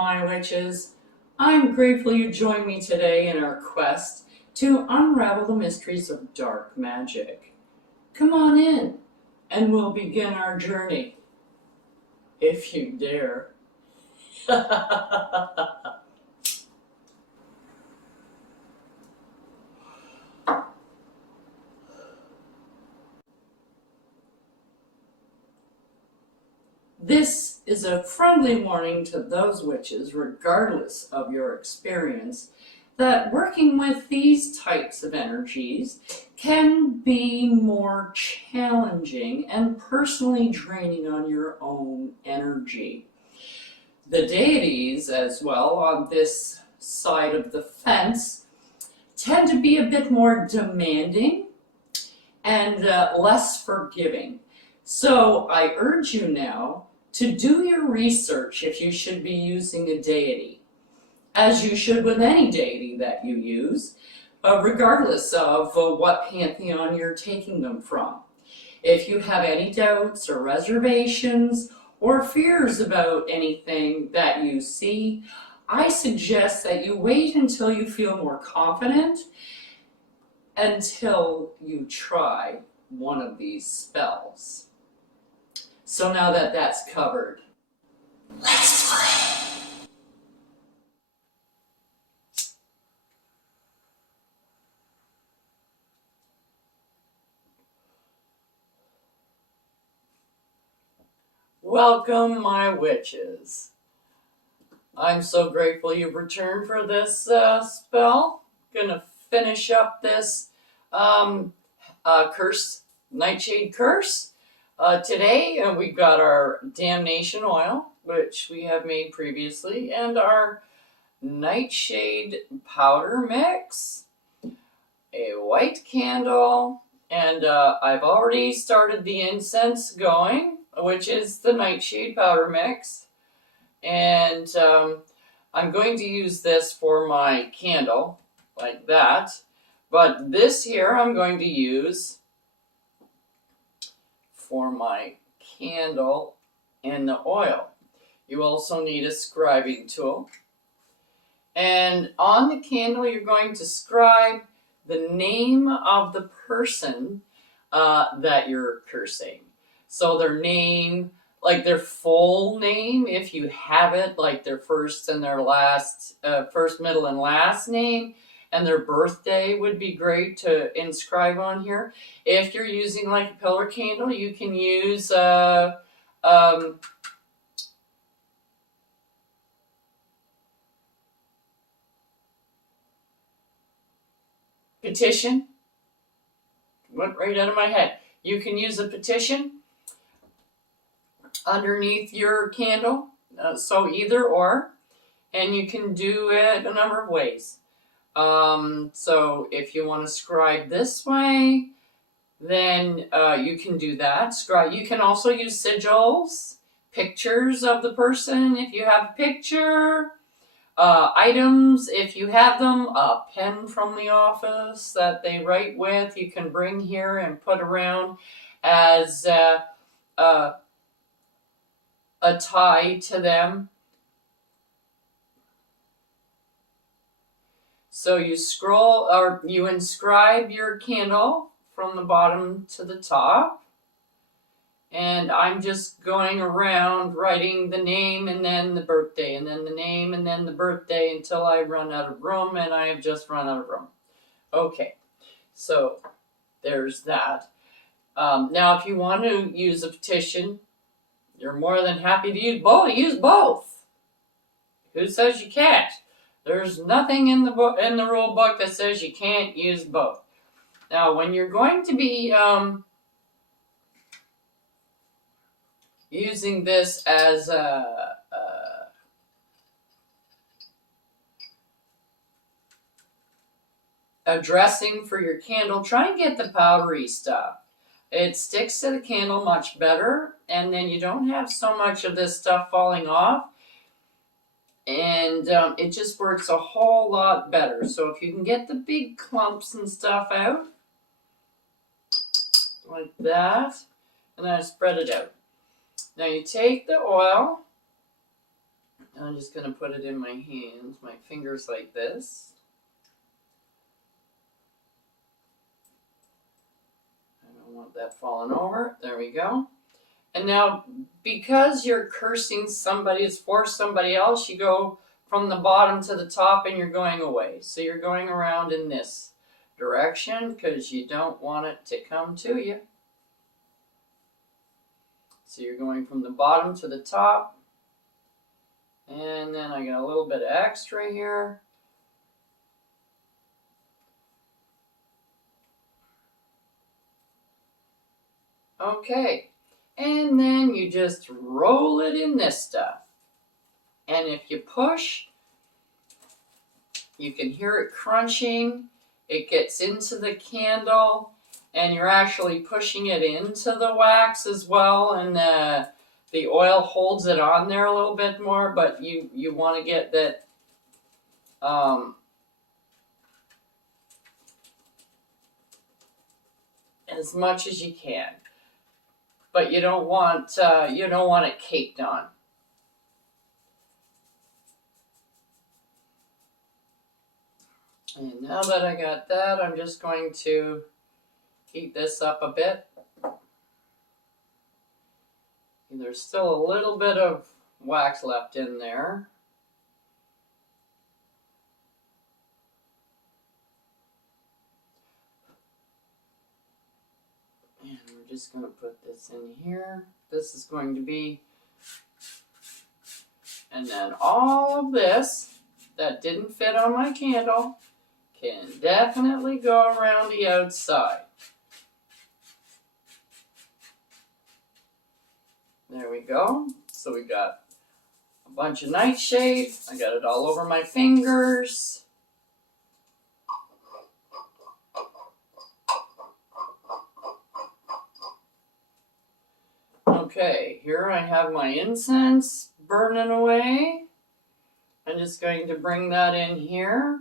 my witches. I'm grateful you joined me today in our quest to unravel the mysteries of dark magic. Come on in, and we'll begin our journey, if you dare. This is a friendly warning to those witches, regardless of your experience, that working with these types of energies can be more challenging and personally draining on your own energy. The deities, as well, on this side of the fence, tend to be a bit more demanding and less forgiving. So I urge you now to do your research if you should be using a deity, as you should with any deity that you use, regardless of what pantheon you're taking them from. If you have any doubts or reservations or fears about anything that you see, I suggest that you wait until you feel more confident until you try one of these spells. So now that that's covered, let's play. Welcome, my witches. I'm so grateful you've returned for this spell. Gonna finish up this curse, Nightshade Curse. Today we've got our Damnation Oil, which we have made previously, and our Nightshade Powder Mix, a white candle, and I've already started the incense going, which is the Nightshade Powder Mix, and I'm going to use this for my candle, like that, but this here I'm going to use for my candle in the oil. You also need a scribing tool. And on the candle, you're going to scribe the name of the person that you're cursing. So their name, like their full name, if you have it, like their first and their last, first, middle, and last name, and their birthday would be great to inscribe on here. If you're using like a pillar candle, you can use petition. Went right out of my head. You can use a petition underneath your candle, so either or, and you can do it a number of ways. So if you want to scribe this way, then you can do that. You can also use sigils, pictures of the person if you have a picture, items if you have them, a pen from the office that they write with, you can bring here and put around as a tie to them. So you scroll, or you inscribe your candle from the bottom to the top. And I'm just going around writing the name and then the birthday, and then the name and then the birthday until I run out of room, and I have just run out of room. Okay, so there's that. Now, if you want to use a petition, you're more than happy to use both. Use both. Who says you can't? There's nothing in the book, in the rule book, that says you can't use both. Now, when you're going to be using this as a dressing for your candle, try and get the powdery stuff. It sticks to the candle much better, and then you don't have so much of this stuff falling off. And it just works a whole lot better. So if you can get the big clumps and stuff out, like that, and then I spread it out. Now you take the oil, And I'm just going to put it in my hands, my fingers like this. I don't want that falling over. There we go. And now, because you're cursing somebody, it's for somebody else, you go from the bottom to the top and you're going away. So you're going around in this direction because you don't want it to come to you. So you're going from the bottom to the top. And then I got a little bit of extra here. Okay. And then you just roll it in this stuff. And if you push, you can hear it crunching. It gets into the candle, and you're actually pushing it into the wax as well, and the oil holds it on there a little bit more, but you want to get that as much as you can, but you don't want it caked on. And now that I got that, I'm just going to heat this up a bit. There's still a little bit of wax left in there. And we're just going to put this in here. This is going to be, and then all of this that didn't fit on my candle can definitely go around the outside. There we go. So we got a bunch of nightshade. I got it all over my fingers. Okay, here I have my incense burning away. I'm just going to bring that in here.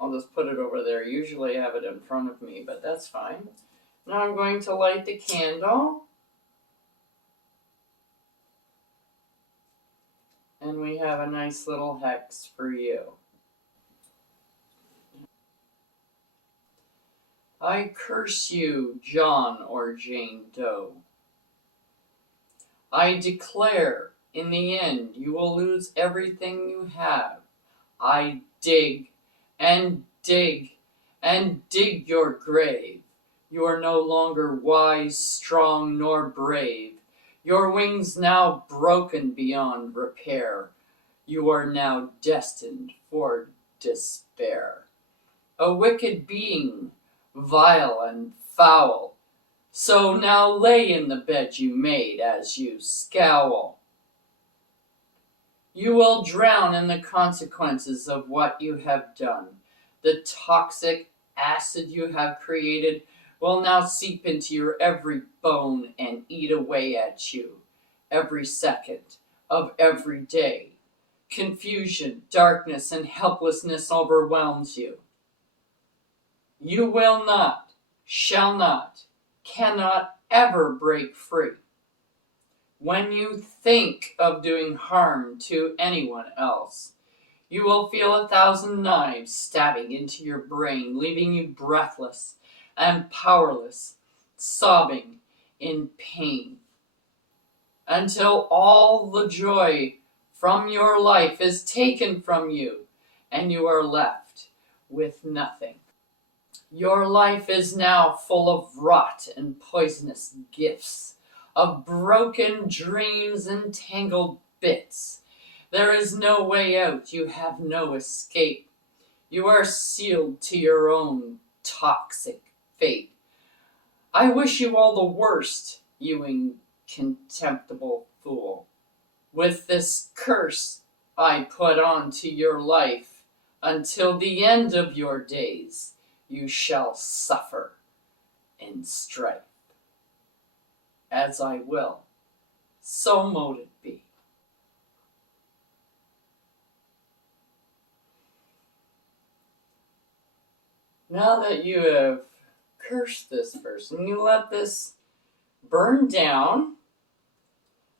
I'll just put it over there. Usually I have it in front of me, but that's fine. Now I'm going to light the candle. And we have a nice little hex for you. I curse you, John or Jane Doe. I declare, in the end, you will lose everything you have. I dig and dig and dig your grave. You are no longer wise, strong, nor brave. Your wings now broken beyond repair. You are now destined for despair. A wicked being, vile and foul. So now lay in the bed you made as you scowl. You will drown in the consequences of what you have done. The toxic acid you have created will now seep into your every bone and eat away at you every second of every day. Confusion, darkness, and helplessness overwhelms you. You will not, shall not, cannot ever break free. When you think of doing harm to anyone else, you will feel 1,000 knives stabbing into your brain, leaving you breathless and powerless, sobbing in pain, until all the joy from your life is taken from you and you are left with nothing. Your life is now full of rot and poisonous gifts, of broken dreams and tangled bits. There is no way out. You have no escape. You are sealed to your own toxic fate. I wish you all the worst, you contemptible fool. With this curse I put onto your life, until the end of your days, you shall suffer in strife. As I will, so mote it be. Now that you have cursed this person, you let this burn down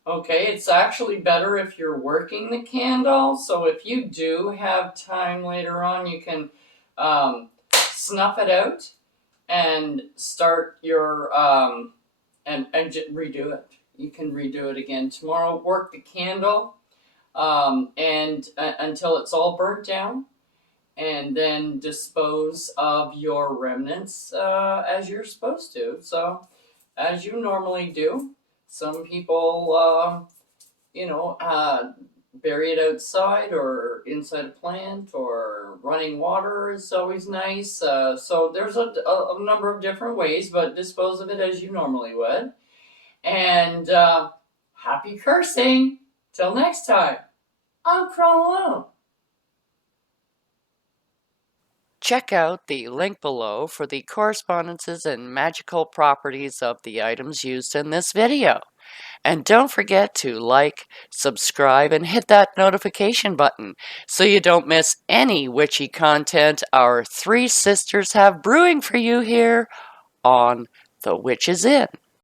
Okay, it's actually better if you're working the candle. So if you do have time later on, you can snuff it out and start your and redo it. You can redo it again tomorrow. Work the candle and until it's all burnt down, and then dispose of your remnants as you're supposed to. So as you normally do. Some people, bury it outside or inside a plant, or running water is always nice. So there's a number of different ways, but dispose of it as you normally would. And happy cursing! Till next time, I'm crawling alone. Check out the link below for the correspondences and magical properties of the items used in this video. And don't forget to like, subscribe, and hit that notification button so you don't miss any witchy content our three sisters have brewing for you here on The Witches Inn.